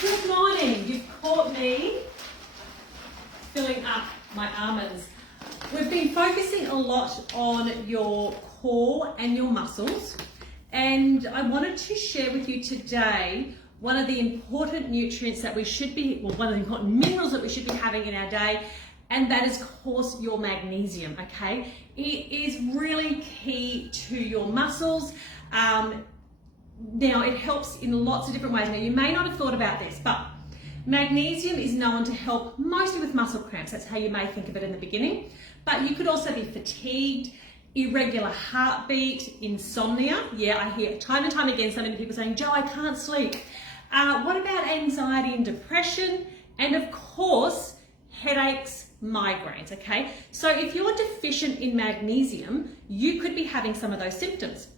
Good morning. You've caught me filling up my almonds. We've been focusing a lot on your core and your muscles, and I wanted to share with you today one of the important nutrients that we should be, well, one of the important minerals that we should be having in our day, and that is, of course, your magnesium, okay? It is really key to your muscles. Now, it helps in lots of different ways. Now, you may not have thought about this, but magnesium is known to help mostly with muscle cramps. That's how you may think of it in the beginning. But you could also be fatigued, irregular heartbeat, insomnia. Yeah, I hear time and time again so many people saying, "Jo, I can't sleep." What about anxiety and depression? And of course, headaches, migraines, okay? So if you're deficient in magnesium, you could be having some of those symptoms.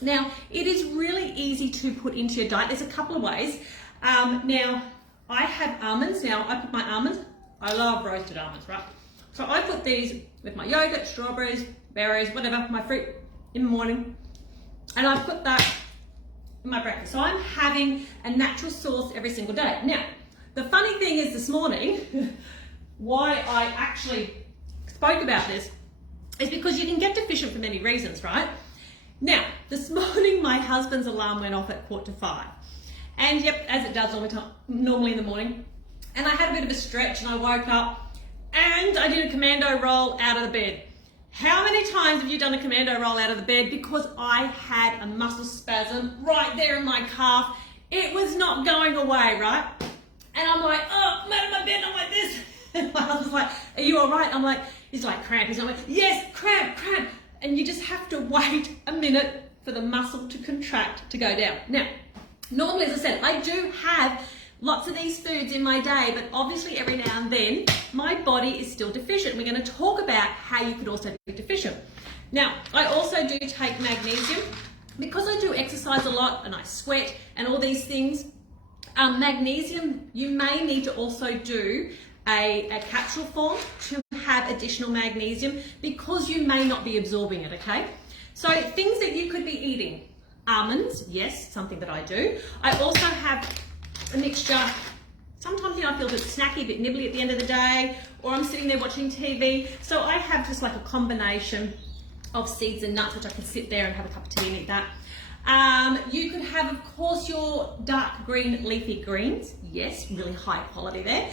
Now, it is really easy to put into your diet. There's a couple of ways. Now, I have almonds. Now, I put my almonds, I love roasted almonds, right? So I put these with my yogurt, strawberries, berries, whatever, my fruit in the morning. And I put that in my breakfast. So I'm having a natural source every single day. Now, the funny thing is this morning, why I actually spoke about this is because you can get deficient for many reasons, right? Now, this morning my husband's alarm went off at 4:45. And yep, as it does normally in the morning. And I had a bit of a stretch and I woke up and I did a commando roll out of the bed. How many times have you done a commando roll out of the bed? Because I had a muscle spasm right there in my calf. It was not going away, right? And I'm like, oh, I'm out of my bed, I'm like this. And my husband's like, are you all right? I'm like, he's like, cramp. He's like, yes, cramp. And you just have to wait a minute for the muscle to contract to go down. Now, normally, as I said, I do have lots of these foods in my day, but obviously every now and then, my body is still deficient. We're going to talk about how you could also be deficient. Now, I also do take magnesium because I do exercise a lot and I sweat and all these things. Magnesium, you may need to also do a capsule form to have additional magnesium because you may not be absorbing it, okay? So things that you could be eating. Almonds, yes, something that I do. I also have a mixture. Sometimes, I feel a bit snacky, a bit nibbly at the end of the day, or I'm sitting there watching TV. So I have just like a combination of seeds and nuts, which I can sit there and have a cup of tea and eat that. You could have, of course, your dark green leafy greens. Yes, really high quality there.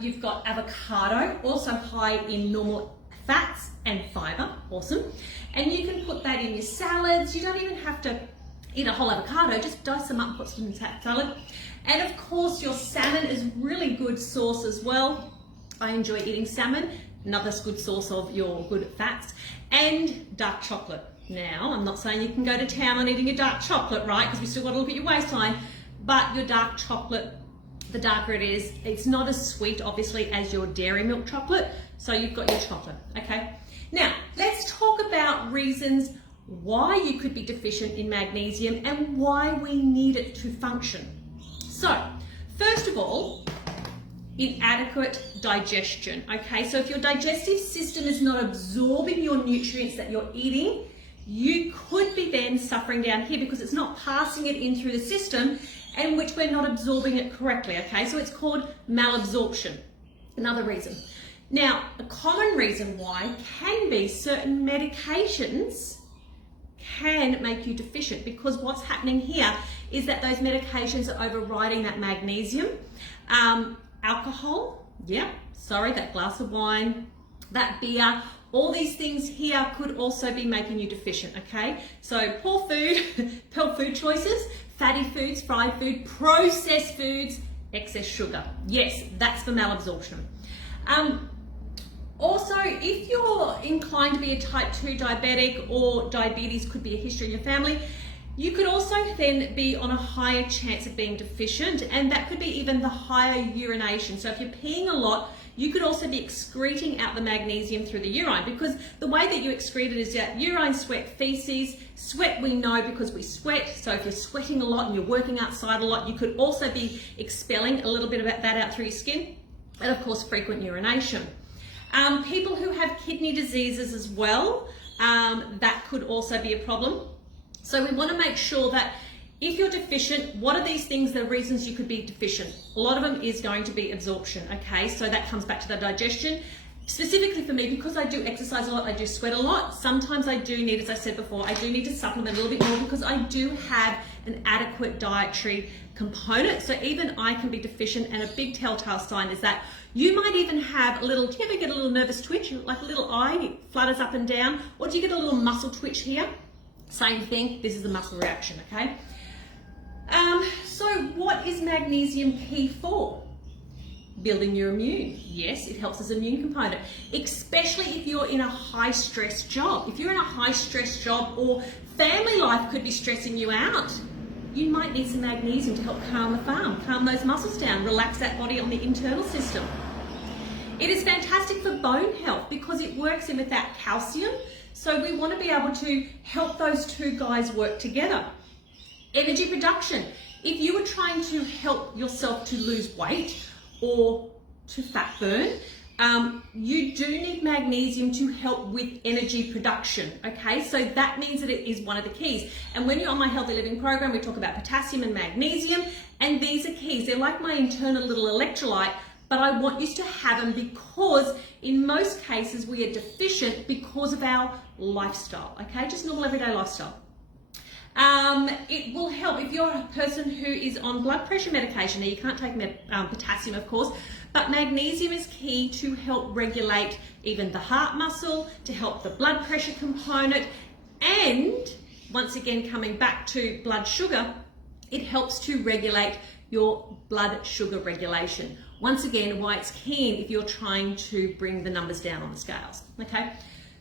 You've got avocado, also high in normal fats and fiber. Awesome. And you can put that in your salads. You don't even have to eat a whole avocado. Just dice them up and put some in your salad. And of course, your salmon is really good source as well. I enjoy eating salmon. Another good source of your good fats. And dark chocolate. Now, I'm not saying you can go to town on eating your dark chocolate, right? Because we still got to look at your waistline. But your dark chocolate, the darker it is, it's not as sweet, obviously, as your dairy milk chocolate. So you've got your chocolate, okay? Now, let's talk about reasons why you could be deficient in magnesium and why we need it to function. So, first of all, inadequate digestion, okay? So if your digestive system is not absorbing your nutrients that you're eating, you could be then suffering down here because it's not passing it in through the system and which we're not absorbing it correctly, okay? So it's called malabsorption, another reason. Now, a common reason why can be certain medications can make you deficient because what's happening here is that those medications are overriding that magnesium. Alcohol, that glass of wine, that beer, all these things here could also be making you deficient, okay? So poor food choices, fatty foods, fried food, processed foods, excess sugar. Yes, that's for malabsorption. Also, if you're inclined to be a type 2 diabetic or diabetes could be a history in your family, you could also then be on a higher chance of being deficient, and that could be even the higher urination. So if you're peeing a lot, you could also be excreting out the magnesium through the urine because the way that you excrete it is that urine, sweat, feces. Sweat we know because we sweat. So if you're sweating a lot and you're working outside a lot, you could also be expelling a little bit of that out through your skin. And of course, frequent urination. People who have kidney diseases as well, that could also be a problem. So we want to make sure that if you're deficient, what are these things, the reasons you could be deficient? A lot of them is going to be absorption, okay? So that comes back to the digestion. Specifically for me, because I do exercise a lot, I do sweat a lot, sometimes I do need, as I said before, I do need to supplement a little bit more because I do have an adequate dietary component. So even I can be deficient, and a big telltale sign is that you might even have a little, do you ever get a little nervous twitch, like a little eye flutters up and down, or do you get a little muscle twitch here? Same thing, this is the muscle reaction, okay? So what is magnesium key for? Building your immune. Yes, it helps as an immune component, especially if you're in a high stress job. If you're in a high stress job, or family life could be stressing you out, you might need some magnesium to help calm the farm, calm those muscles down, relax that body on the internal system. It is fantastic for bone health because it works in with that calcium. So we want to be able to help those two guys work together. Energy production. If you were trying to help yourself to lose weight or to fat burn, you do need magnesium to help with energy production, okay? So that means that it is one of the keys. And when you're on my Healthy Living program, we talk about potassium and magnesium, and these are keys. They're like my internal little electrolyte, but I want you to have them because in most cases we are deficient because of our lifestyle, okay? Just normal everyday lifestyle. It will help if you're a person who is on blood pressure medication. Now you can't take potassium, of course, but magnesium is key to help regulate even the heart muscle, to help the blood pressure component, and once again, coming back to blood sugar, it helps to regulate your blood sugar regulation. Once again, why it's keen if you're trying to bring the numbers down on the scales, okay?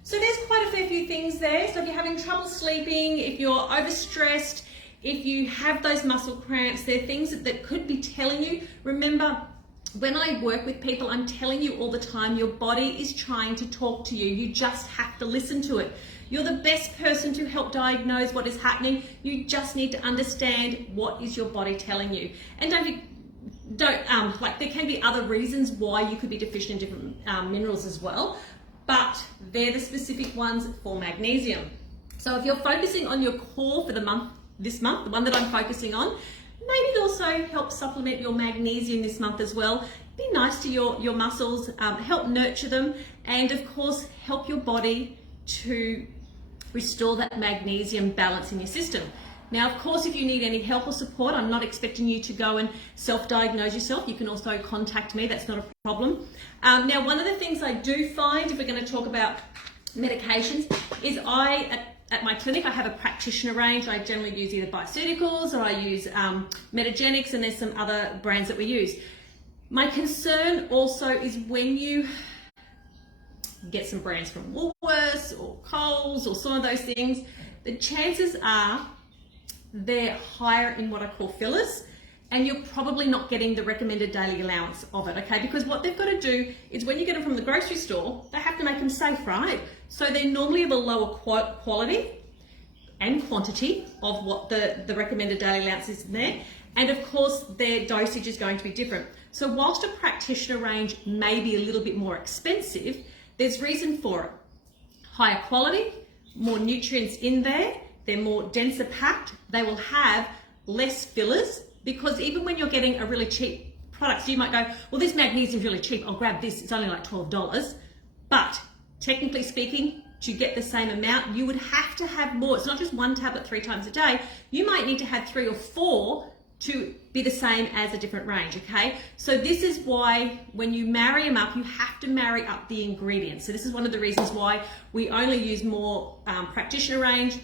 So there's quite a fair few things there. So if you're having trouble sleeping, if you're overstressed, if you have those muscle cramps, there are things that could be telling you. Remember, when I work with people, I'm telling you all the time, your body is trying to talk to you. You just have to listen to it. You're the best person to help diagnose what is happening. You just need to understand what is your body telling you. And like there can be other reasons why you could be deficient in different minerals as well, but they're the specific ones for magnesium. So if you're focusing on your core for the month, this month, the one that I'm focusing on, maybe also help supplement your magnesium this month as well. Be nice to your muscles, help nurture them, and of course help your body to restore that magnesium balance in your system. Now, of course, if you need any help or support, I'm not expecting you to go and self-diagnose yourself. You can also contact me, that's not a problem. Now, one of the things I do find, if we're going to talk about medications, is at my clinic, I have a practitioner range. I generally use either Bioceuticals or I use Metagenics, and there's some other brands that we use. My concern also is when you get some brands from Woolworths or Coles or some of those things, the chances are they're higher in what I call fillers, and you're probably not getting the recommended daily allowance of it, okay? Because what they've got to do is when you get them from the grocery store, they have to make them safe, right? So they're normally of a lower quality and quantity of what the recommended daily allowance is in there. And of course, their dosage is going to be different. So whilst a practitioner range may be a little bit more expensive, there's reason for it. Higher quality, more nutrients in there, they're more denser packed, they will have less fillers, because even when you're getting a really cheap product, so you might go, well, this magnesium is really cheap, I'll grab this, it's only like $12. But technically speaking, to get the same amount, you would have to have more. It's not just one tablet 3 times a day. You might need to have 3 or 4 to be the same as a different range, okay? So this is why when you marry them up, you have to marry up the ingredients. So this is one of the reasons why we only use more practitioner range,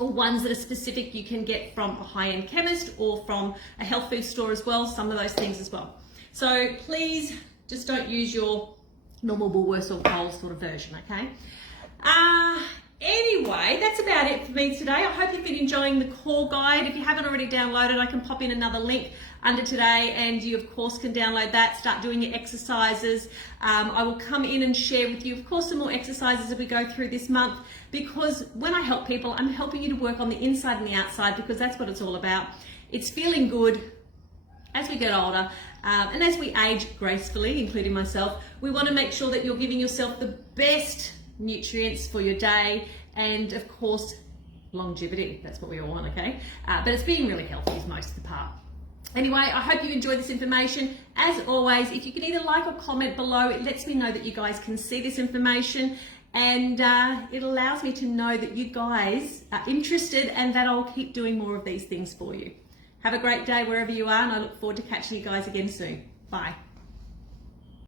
or ones that are specific you can get from a high-end chemist or from a health food store as well, some of those things as well. So please just don't use your normal Woolworths or Coles sort of version, okay? Anyway, that's about it for me today. I hope you've been enjoying the core guide. If you haven't already downloaded, I can pop in another link under today, and you of course can download that, start doing your exercises. I will come in and share with you, of course, some more exercises as we go through this month, because when I help people, I'm helping you to work on the inside and the outside, because that's what it's all about. It's feeling good as we get older, and as we age gracefully, including myself. We want to make sure that you're giving yourself the best nutrients for your day, and of course longevity. That's what we all want, okay? But it's being really healthy is most of the part. Anyway, I hope you enjoyed this information. As always, if you can either like or comment below, it lets me know that you guys can see this information, and it allows me to know that you guys are interested and that I'll keep doing more of these things for you. Have a great day wherever you are, and I look forward to catching you guys again soon. Bye.